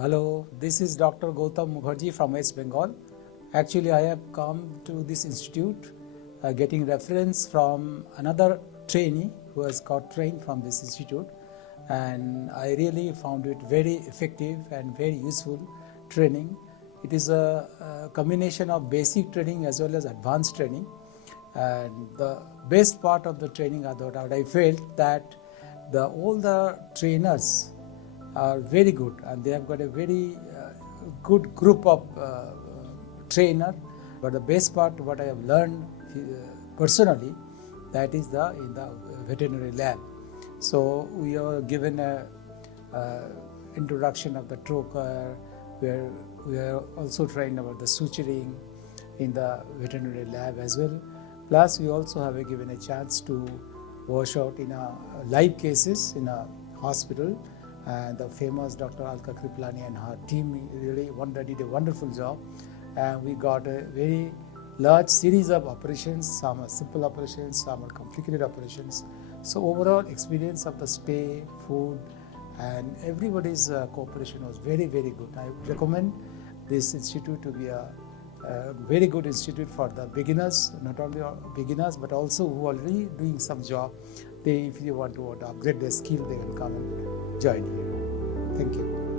Hello, this is Dr. Gautam Mukherjee from West Bengal. Actually, I have come to this institute getting reference from another trainee who has got trained from this institute, and I really found it very effective and very useful training. It is a combination of basic training as well as advanced training, and the best part of the training I felt that all the trainers are very good, and they have got a very good group of trainer. But the best part, what I have learned personally, that is in the veterinary lab. So we are given a introduction of the trocar, where we are also trained about the suturing in the veterinary lab as well. Plus, we also have given a chance to wash out in a live cases in a hospital. And the famous Dr. Alka Kriplani and her team really did a wonderful job. And we got a very large series of operations. Some are simple operations, some are complicated operations. So overall experience of the stay, food, and everybody's cooperation was very, very good. I would recommend this institute to be a very good institute for the beginners, not only beginners but also who are already doing some job. If you want to upgrade their skill, they can come and join here. Thank you.